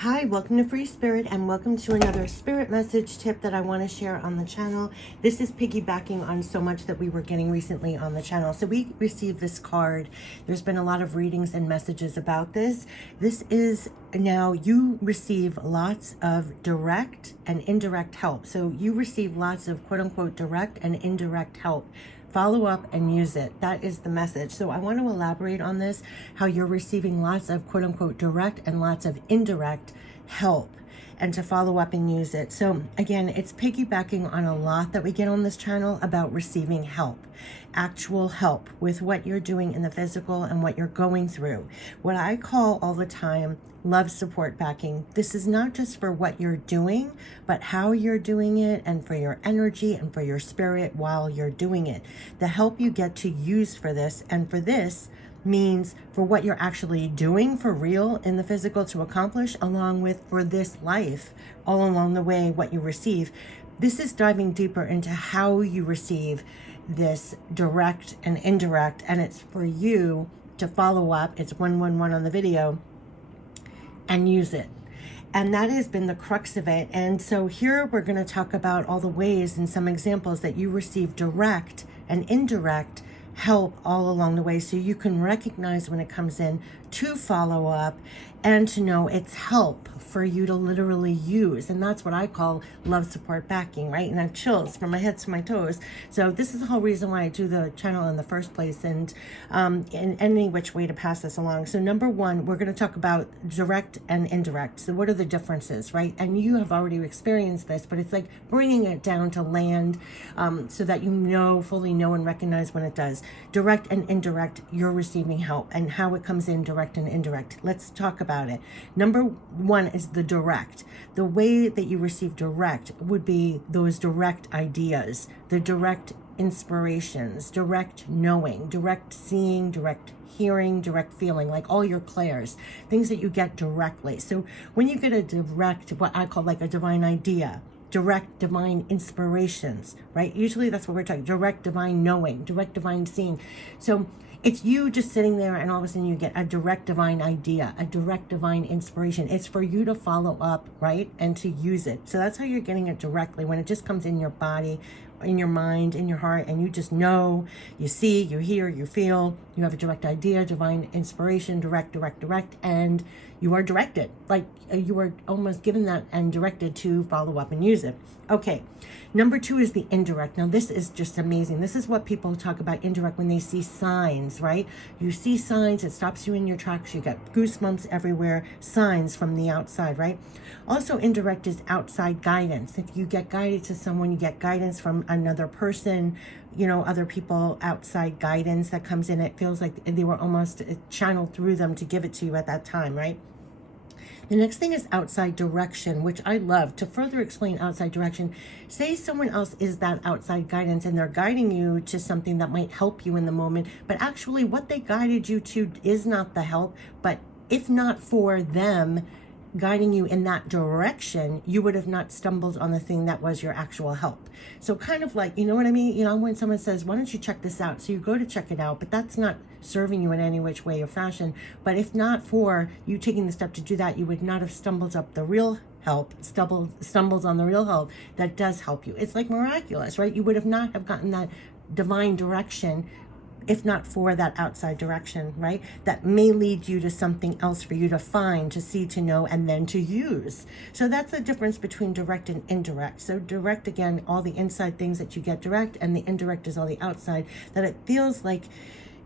Hi, welcome to Free Spirit and welcome to another spirit message tip that I want to share on the channel. This is piggybacking on so much that we were getting recently on the channel. So we received this card. There's been a lot of readings and messages about this. This is now you receive lots of direct and indirect help. So you receive lots of quote unquote direct and indirect help. Follow up and use it. That is the message. So I want to elaborate on this, how you're receiving lots of quote unquote direct and lots of indirect help, and to follow up and use it. So again, it's piggybacking on a lot that we get on this channel about receiving help, actual help with what you're doing in the physical and what you're going through. What I call all the time love support backing. This is not just for what you're doing, but how you're doing it, and for your energy and for your spirit while you're doing it. The help you get to use for this, and for this means for what you're actually doing for real in the physical to accomplish, along with for this life, all along the way, what you receive. This is diving deeper into how you receive this direct and indirect, and it's for you to follow up. It's 111 on the video and use it. And that has been the crux of it. And so here we're going to talk about all the ways and some examples that you receive direct and indirect help all along the way, so you can recognize when it comes in, to follow up and to know it's help for you to literally use. And that's what I call love support backing, right? And I have chills from my head to my toes. So this is the whole reason why I do the channel in the first place, and in any which way to pass this along. So number one, we're going to talk about direct and indirect. So what are the differences, right? And you have already experienced this, but it's like bringing it down to land, so that you know, fully know and recognize when it does. Direct and indirect, you're receiving help, and how it comes in direct and indirect. Let's talk about it. Number one is the direct. The way that you receive direct would be those direct ideas, the direct inspirations, direct knowing, direct seeing, direct hearing, direct feeling, like all your clairs, things that you get directly. So when you get a direct, what I call like a divine idea, direct divine inspirations, right? Usually that's what we're talking, direct divine knowing, direct divine seeing. So it's you just sitting there and all of a sudden you get a direct divine idea, a direct divine inspiration. It's for you to follow up, right? And to use it. So that's how you're getting it directly, when it just comes in your body, in your mind, in your heart, and you just know, you see, you hear, you feel, you have a direct idea, divine inspiration, direct, and you are directed, like you are almost given that and directed to follow up and use it. Okay, number two is the indirect. Now this is just amazing. This is what people talk about indirect when they see signs, right? You see signs, it stops you in your tracks, you get goosebumps everywhere, signs from the outside, right? Also, indirect is outside guidance. If you get guided to someone, you get guidance from another person, you know, other people, outside guidance that comes in. It feels like they were almost channeled through them to give it to you at that time, right? The next thing is outside direction, which I love. To further explain outside direction, say someone else is that outside guidance and they're guiding you to something that might help you in the moment, but actually what they guided you to is not the help. But if not for them guiding you in that direction, you would have not stumbled on the thing that was your actual help. So kind of like, you know what I mean? You know, when someone says, why don't you check this out? So you go to check it out, but that's not serving you in any which way or fashion. But if not for you taking the step to do that, you would not have stumbled up the real help, stumbles on the real help that does help you. It's like miraculous, right? You would have not have gotten that divine direction if not for that outside direction, right? That may lead you to something else for you to find, to see, to know, and then to use. So that's the difference between direct and indirect. So direct, again, all the inside things that you get direct, and the indirect is all the outside, that it feels like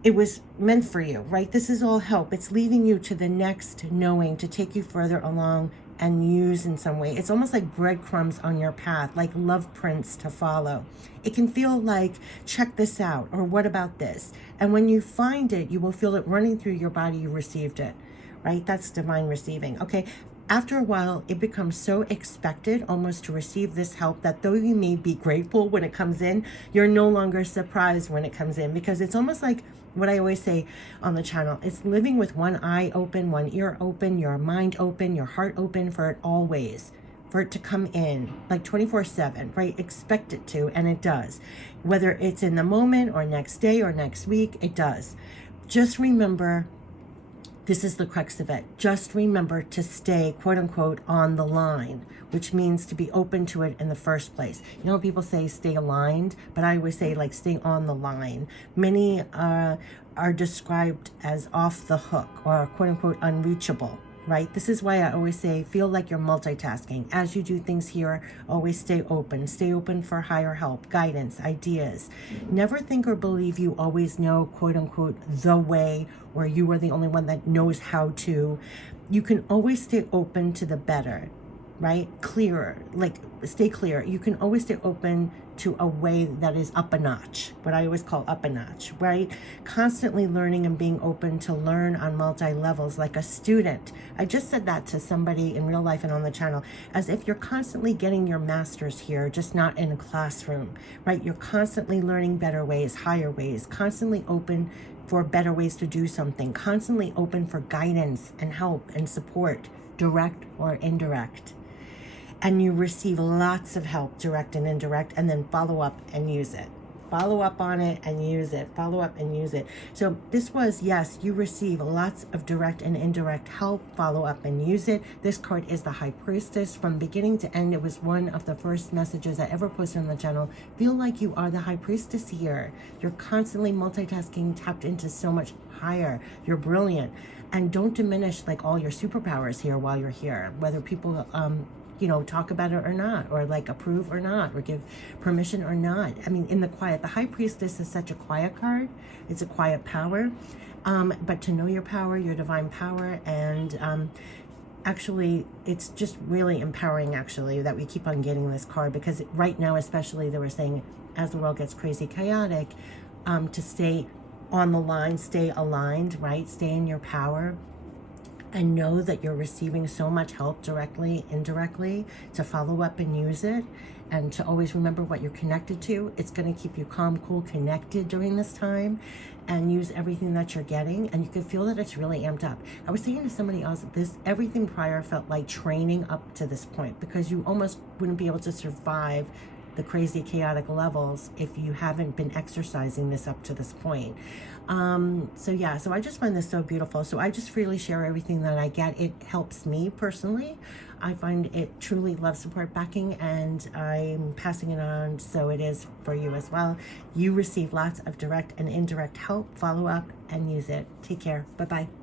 it was meant for you, right? This is all help. It's leading you to the next knowing, to take you further along and use in some way. It's almost like breadcrumbs on your path, like love prints to follow. It can feel like, check this out, or what about this? And when you find it, you will feel it running through your body, you received it, right? That's divine receiving, okay? After a while, it becomes so expected almost to receive this help that though you may be grateful when it comes in, you're no longer surprised when it comes in, because it's almost like what I always say on the channel, it's living with one eye open, one ear open, your mind open, your heart open for it always, for it to come in like 24/7, right? Expect it to, and it does. Whether it's in the moment or next day or next week, it does. Just remember This is the crux of it. Just remember to stay, quote unquote, on the line, which means to be open to it in the first place. You know, people say stay aligned, but I always say like stay on the line. Many are described as off the hook or quote unquote unreachable. Right? This is why I always say, feel like you're multitasking. As you do things here, always stay open. Stay open for higher help, guidance, ideas. Never think or believe you always know, quote unquote, the way, or you are the only one that knows how to. You can always stay open to the better, right? Clearer, like stay clear. You can always stay open to a way that is up a notch, what I always call up a notch, right? Constantly learning and being open to learn on multi-levels like a student. I just said that to somebody in real life and on the channel, as if you're constantly getting your master's here, just not in a classroom, right? You're constantly learning better ways, higher ways, constantly open for better ways to do something, constantly open for guidance and help and support, direct or indirect. And you receive lots of help, direct and indirect, and then follow up and use it. Follow up on it and use it. Follow up and use it. So this was, yes, you receive lots of direct and indirect help. Follow up and use it. This card is the High Priestess. From beginning to end, it was one of the first messages I ever posted on the channel. Feel like you are the High Priestess here. You're constantly multitasking, tapped into so much higher. You're brilliant. And don't diminish like all your superpowers here while you're here. Whether people you know, talk about it or not, or like approve or not, or give permission or not. I mean, in the quiet, the High Priestess is such a quiet card. It's a quiet power. But to know your power, your divine power, and actually, it's just really empowering, actually, that we keep on getting this card, because right now, especially, they were saying, as the world gets crazy chaotic, to stay on the line, stay aligned, right? Stay in your power. And know that you're receiving so much help directly, indirectly, to follow up and use it, and to always remember what you're connected to. It's going to keep you calm, cool, connected during this time, and use everything that you're getting. And you can feel that it's really amped up. I was saying to somebody else that everything prior felt like training up to this point, because you almost wouldn't be able to survive the crazy chaotic levels if you haven't been exercising this up to this point. So yeah, so I just find this so beautiful. So I just freely share everything that I get. It helps me personally. I find it truly love, support, backing, and I'm passing it on, so it is for you as well. You receive lots of direct and indirect help. Follow up and use it. Take care. Bye-bye.